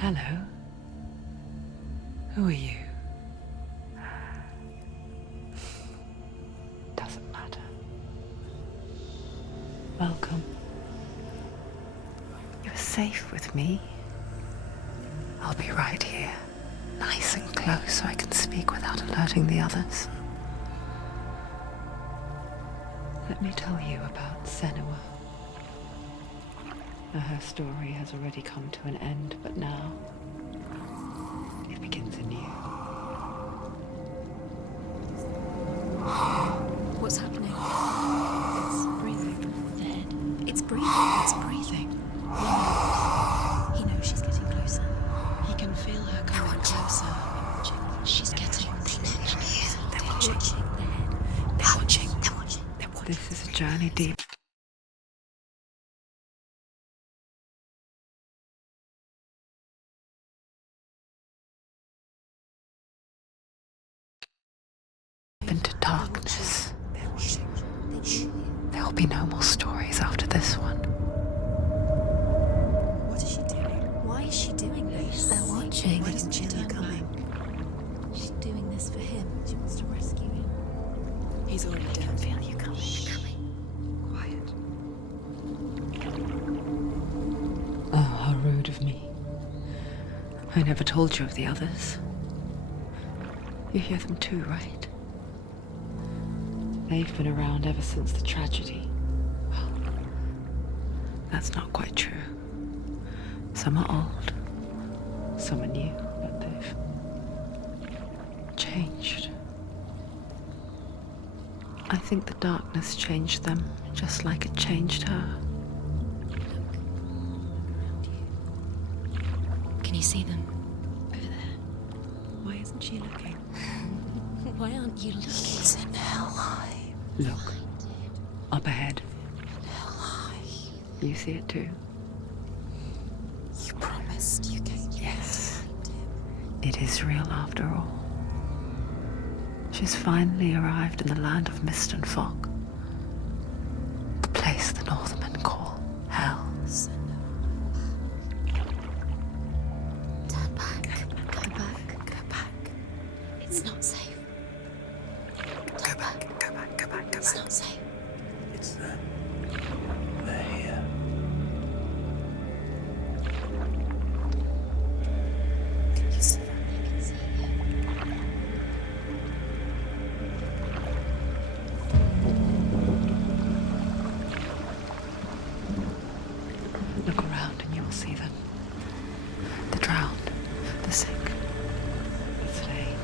Hello. Who are you? Doesn't matter. Welcome. You're safe with me. I'll be right here, nice and close so I can speak without alerting the others. Let me tell you about Senua. Now, her story has already come to an end, but now it begins anew. What's happening? It's breathing. The head. It's breathing. It's breathing. He knows she's getting closer. He can feel her coming closer. She's getting closer. They're watching. The head. They're watching. They're watching. They're watching. This is a journey deep. Into darkness. They're watching. There will be no more stories after this one. What is she doing? Why is she doing this? They're watching. Why doesn't she turn coming? She's doing this for him. She wants to rescue him. He's already dead. I can feel you coming. Quiet. Oh, how rude of me. I never told you of the others. You hear them too, right? They've been around ever since the tragedy. Well, that's not quite true. Some are old, some are new, but they've changed. I think the darkness changed them, just like it changed her. Can you see them? Over there. Why isn't she looking? Why aren't you looking? He's in Hellblade. Look, up ahead. Hellblade. You see it too? You promised you gave me. Yes. It is real after all. She's finally arrived in the land of mist and fog. The place the Northmen call Hell. Turn back. Go back. Go back. It's not safe. Go back. It's not safe. It's them. They're here. Can you see them? They can see you. Look around and you will see them. The drowned, the sick, the slain.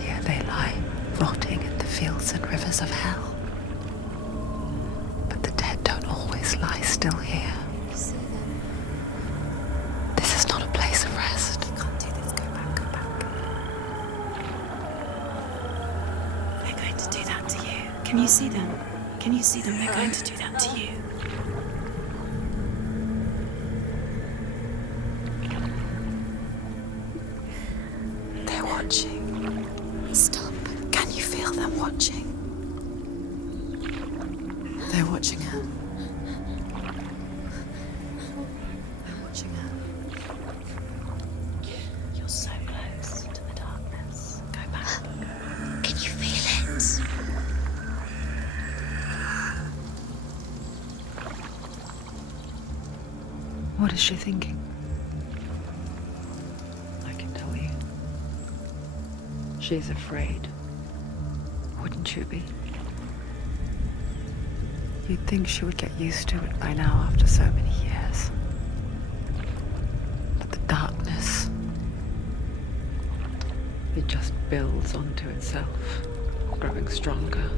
Here they lie, rotting in the fields and rivers of hell. But the dead don't always lie still here. You see them. This is not a place of rest. You can't do this. Go back. They're going to do that to you. Can you see them? Can you see them? They're going to do that to you. They're watching. Stop. Can you feel them watching? They're watching her. They're watching her. You're so close to the darkness. Go back. Can you feel it? What is she thinking? I can tell you. She's afraid. Wouldn't you be? You'd think she would get used to it by now after so many years. But the darkness, it just builds onto itself, growing stronger,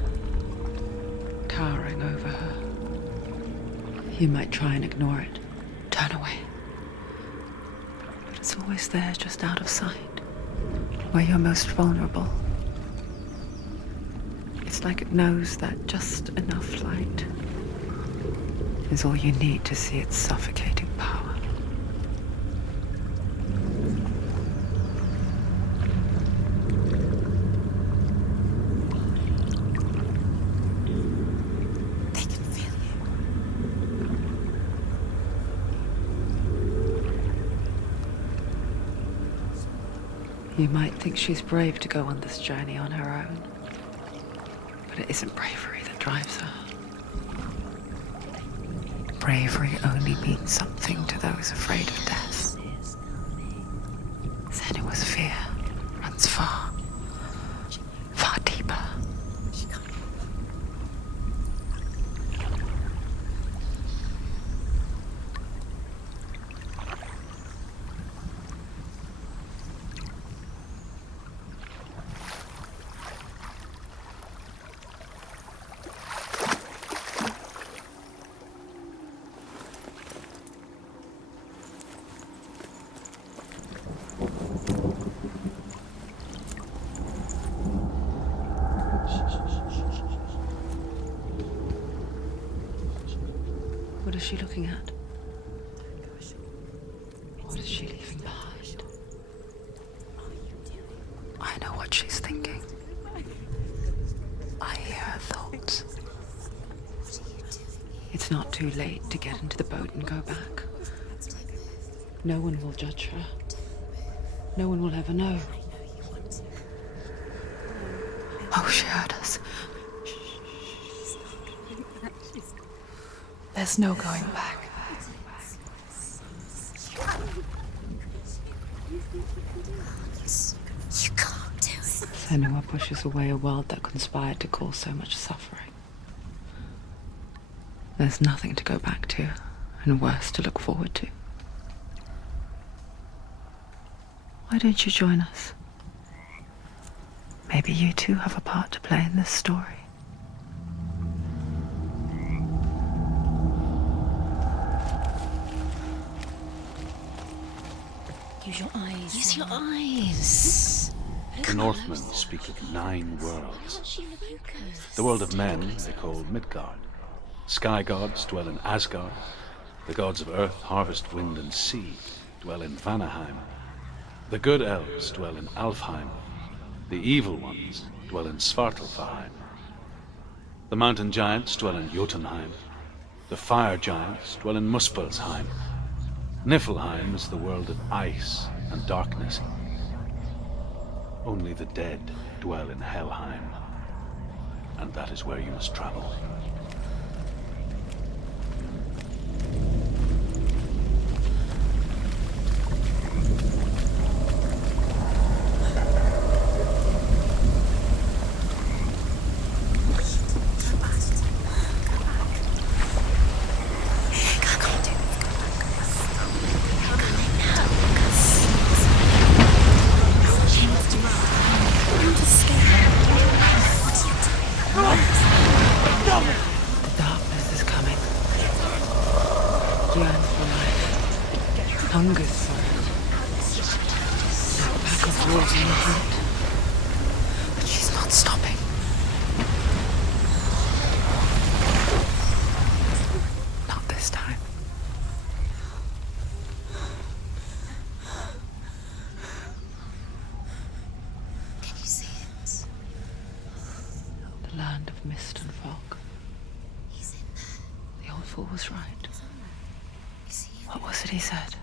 towering over her. You might try and ignore it, turn away. But it's always there, just out of sight, where you're most vulnerable. It's like it knows that just enough light is all you need to see its suffocating power. They can feel you. You might think she's brave to go on this journey on her own, but it isn't bravery that drives her. Bravery only means something to those afraid of death. Senua's fear runs far, far deeper. What is she looking at? What is she leaving behind? I know what she's thinking. I hear her thoughts. It's not too late to get into the boat and go back. No one will judge her. No one will ever know. Oh, she heard us. There's no going back. You can't do it. Senua pushes away a world that conspired to cause so much suffering. There's nothing to go back to, and worse to look forward to. Why don't you join us? Maybe you too have a part to play in this story. Use your eyes. Use your eyes. The Northmen speak of 9 worlds. The world of men they call Midgard. Sky gods dwell in Asgard. The gods of earth, harvest, wind, and sea dwell in Vanaheim. The good elves dwell in Alfheim. The evil ones dwell in Svartalfheim. The mountain giants dwell in Jotunheim. The fire giants dwell in Muspelheim. Niflheim is the world of ice and darkness. Only the dead dwell in Helheim, and that is where you must travel. Yearn for life. Hungers for it. That pack of wolves in the hunt. But she's not stopping. Not this time. Can you see it? The land of mist and fog. He's in there. The old fool was right. You see it? What was it he said?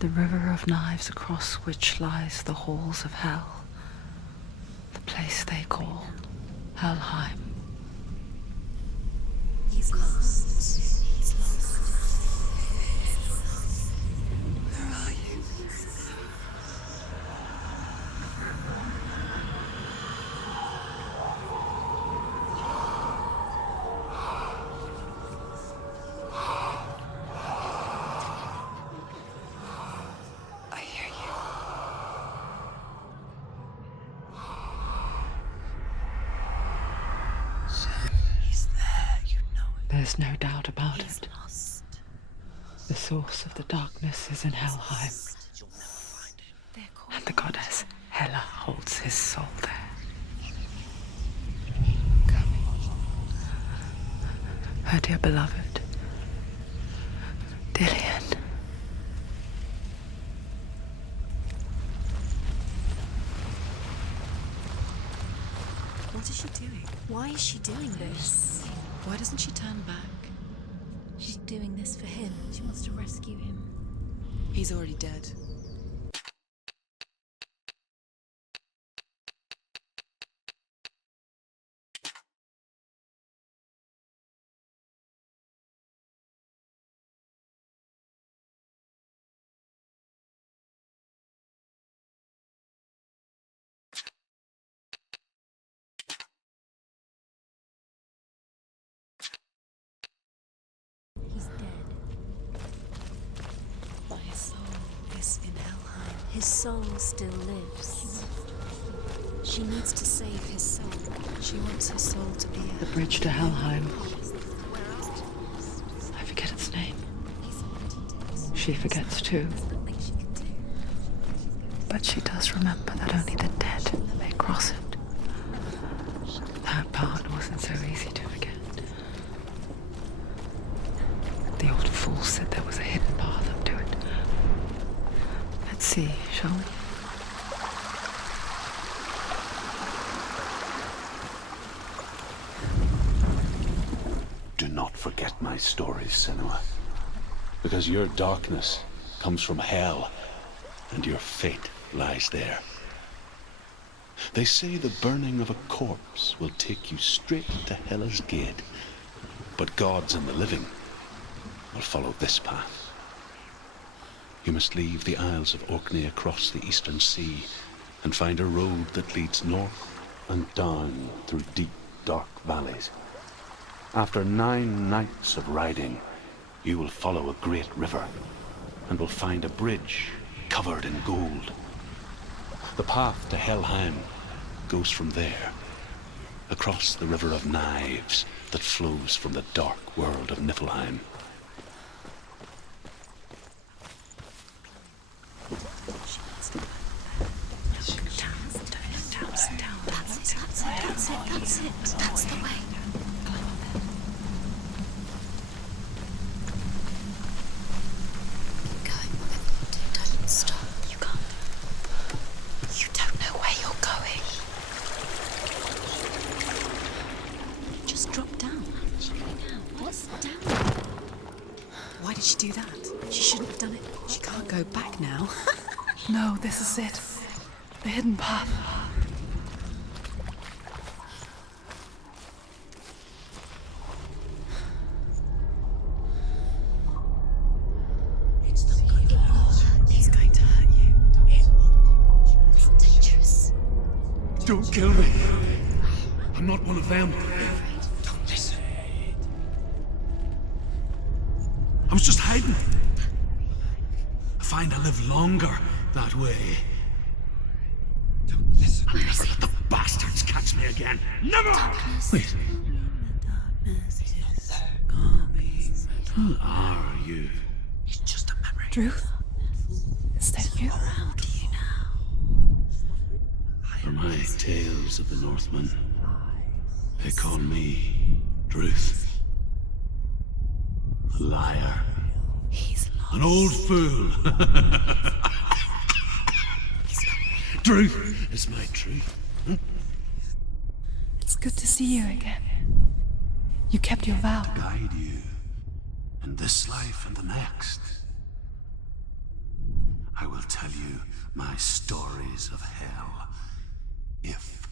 The river of knives across which lies the halls of hell. The place they call Helheim. He's lost. He's lost. Where are you? I hear you. He's there, you know it. There's no doubt about He's it. lost. The source of the darkness is in Helheim, You'll never find him. They're called and the goddess Hela holds his soul there. Her dear beloved, Dillian. What is she doing? Why is she doing this? Why doesn't she turn back? She's doing this for him. She wants to rescue him. He's already dead. focus in Helheim. His soul still lives. She needs to save his soul. She wants her soul to be The bridge to Helheim. I forget its name. She forgets too. But she does remember that only the dead may cross it. That part wasn't so easy to forget. The old fool said there was a hidden path up to it. Let's see, shall we? Do not forget my stories, Senua. Because your darkness comes from hell, and your fate lies there. They say the burning of a corpse will take you straight to Hela's gate, but gods and the living will follow this path. You must leave the Isles of Orkney across the eastern sea and find a road that leads north and down through deep, dark valleys. After 9 nights of riding, you will follow a great river and will find a bridge covered in gold. The path to Helheim goes from there, across the river of knives that flows from the dark world of Niflheim. That's the way. Keep going, whatever you do, don't stop. You can't. You don't know where you're going. Just drop down. What's down? Why did she do that? She shouldn't have done it. She can't go back now. No, this is it. The hidden path. It's going to hurt you. It's dangerous. Don't kill me. I'm not one of them. Don't listen. I was just hiding. I find I live longer that way. Don't listen. I'll never let the bastards catch me again. Never! Wait. Who are you? It's just a memory. Truth? Is that you? For my tales of the Northmen, they call me Druth. A liar. He's lost. An old fool. Truth is my truth. It's good to see you again. You kept your vow. Guide you in this life and the next. I will tell you my stories of hell, if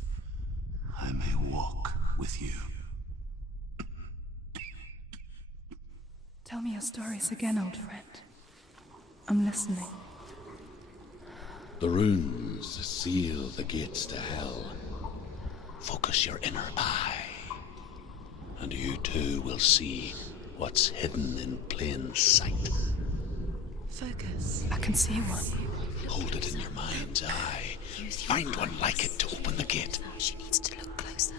I may walk with you. Tell me your stories again, old friend. I'm listening. The runes seal the gates to hell. Focus your inner eye, and you too will see what's hidden in plain sight. Focus. I can see one. Hold it in your mind's eye. Find one like it to open the gate. She needs to look closer.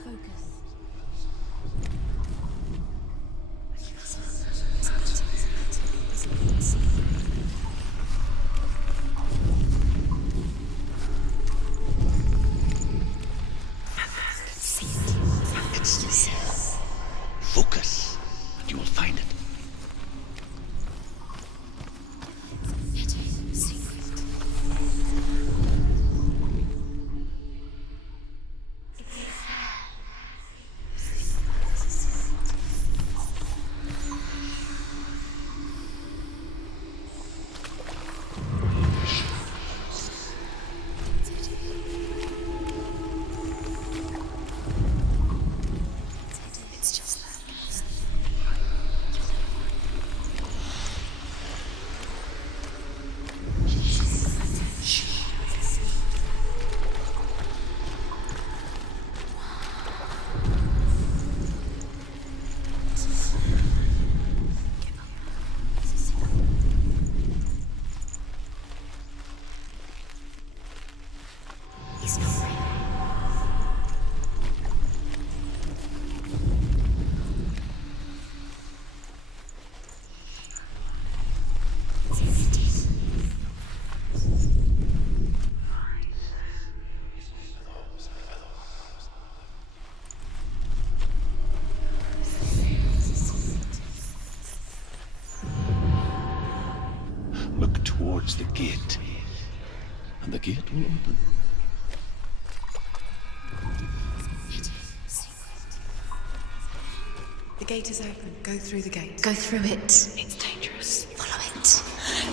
It's there. Focus, and you will find it. He's not real. Look towards the gate, and the gate will open. The gate is open. Go through the gate. Go through it. It's dangerous. Follow it.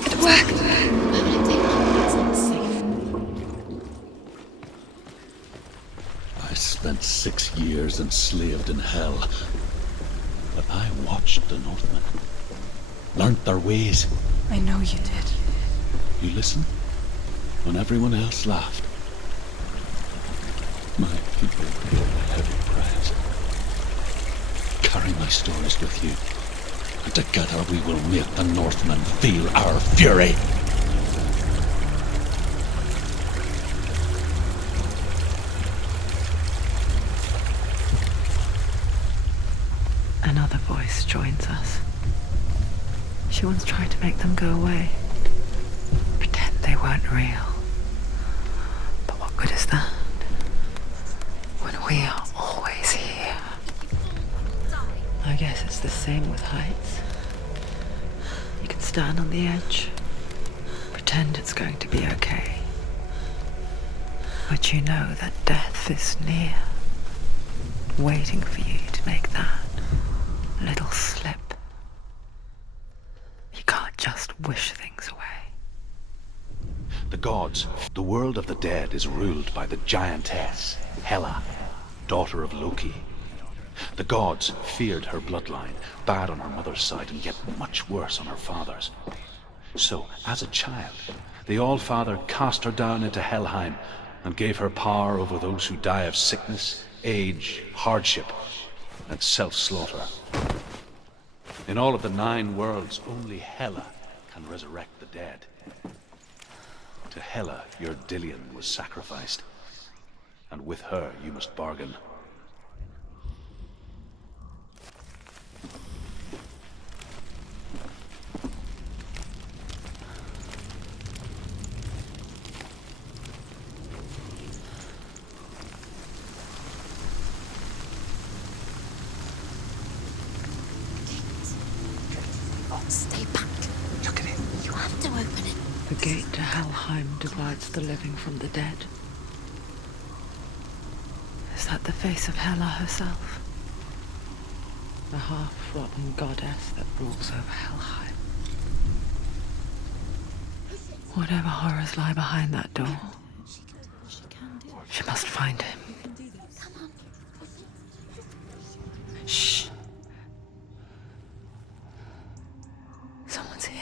It'll work. Where will it take you? It's not safe. I spent 6 years enslaved in hell, but I watched the Northmen, learnt their ways. I know you did. You listened when everyone else laughed. My people paid a heavy price. Carry my stories with you, and together we will make the Northmen feel our fury. Another voice joins us. She once tried to make them go away. Pretend they weren't real. But what good is that? When we are always here. I guess it's the same with heights. You can stand on the edge, pretend it's going to be okay. But you know that death is near, waiting for you to make that little slip. You can't just wish things away. The gods, the world of the dead is ruled by the giantess, Hela, daughter of Loki. The gods feared her bloodline, bad on her mother's side and yet much worse on her father's. So, as a child, the All-Father cast her down into Helheim and gave her power over those who die of sickness, age, hardship, and self-slaughter. In all of the 9 worlds, only Hela can resurrect the dead. To Hela, your Dillion was sacrificed, and with her you must bargain. Stay back. Look at it. You have to open it. The gate to Helheim divides the living from the dead. Is that the face of Hela herself? The half-rotten goddess that rules over Helheim. Whatever horrors lie behind that door, she must find him. Shh. Someone's here.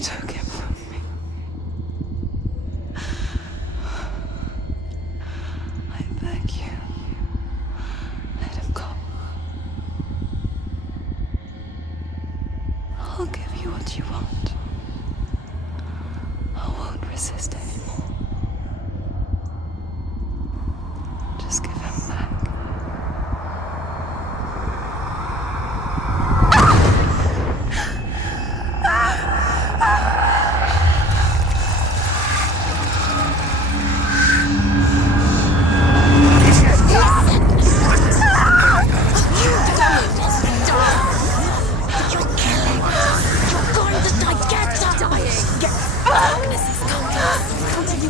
Took him from me. I beg you, let him go. I'll give you what you want. I won't resist anymore. Just give him back. Darkness is coming.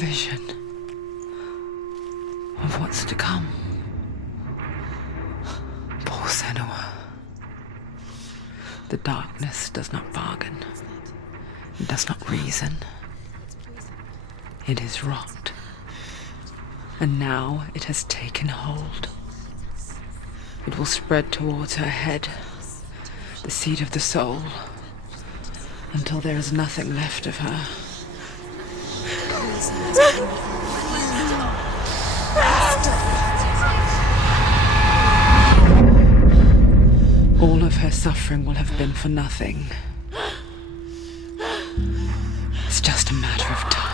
vision of what's to come. Poor Senua. The darkness does not bargain. It does not reason. It is rot. And now it has taken hold. It will spread towards her head, the seat of the soul, until there is nothing left of her. All of her suffering will have been for nothing. It's just a matter of time.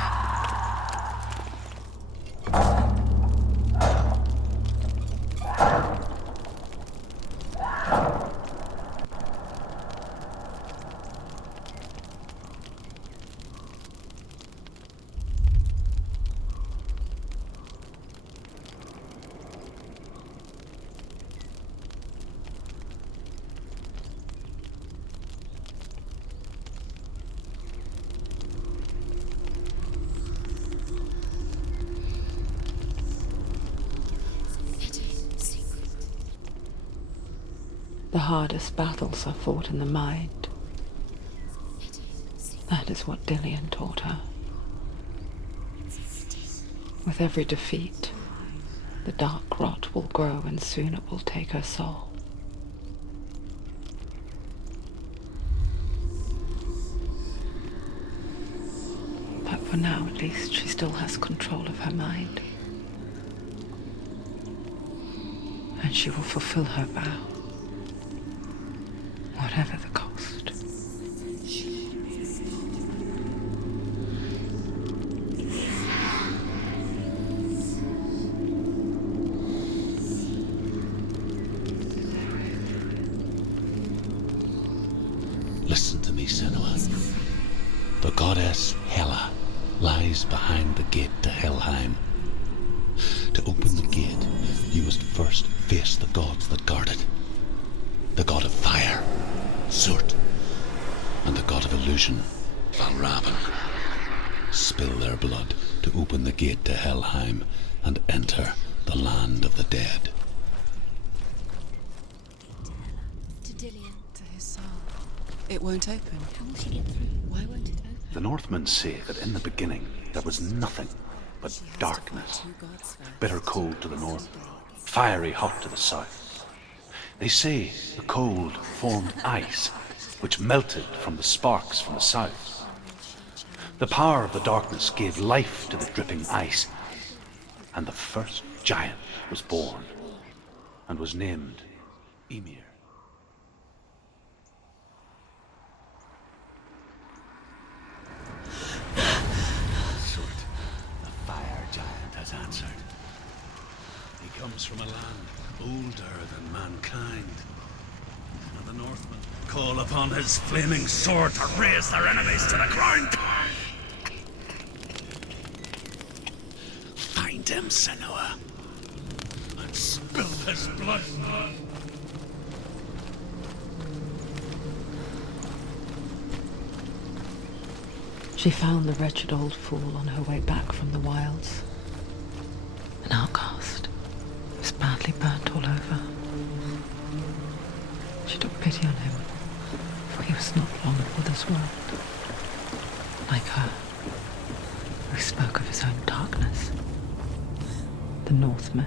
The hardest battles are fought in the mind. That is what Dillian taught her. With every defeat, the dark rot will grow and soon it will take her soul. But for now, at least, she still has control of her mind. And she will fulfill her vow. Whatever the cost. Listen to me, Senua. The goddess Hela lies behind the gate to Helheim. To open the gate, you must first face the gods that guard it. The god of fire, Surt, and the god of illusion, Valravan. Spill their blood to open the gate to Helheim and enter the land of the dead. To Dillian. To his soul. It won't open. How will she get through? Why won't it open? The Northmen say that in the beginning there was nothing but darkness, bitter cold to the north, fiery hot to the south. They say the cold formed ice, which melted from the sparks from the south. The power of the darkness gave life to the dripping ice, and the first giant was born, and was named Ymir. Surt, the fire giant, has answered. He comes from a land older than mankind. And the Northmen call upon his flaming sword to raise their enemies to the ground. Find him, Senua, and spill his blood. She found the wretched old fool on her way back from the wilds. An outcast. He was badly burnt all over. She took pity on him, for he was not long for this world. Like her, who spoke of his own darkness. The Northmen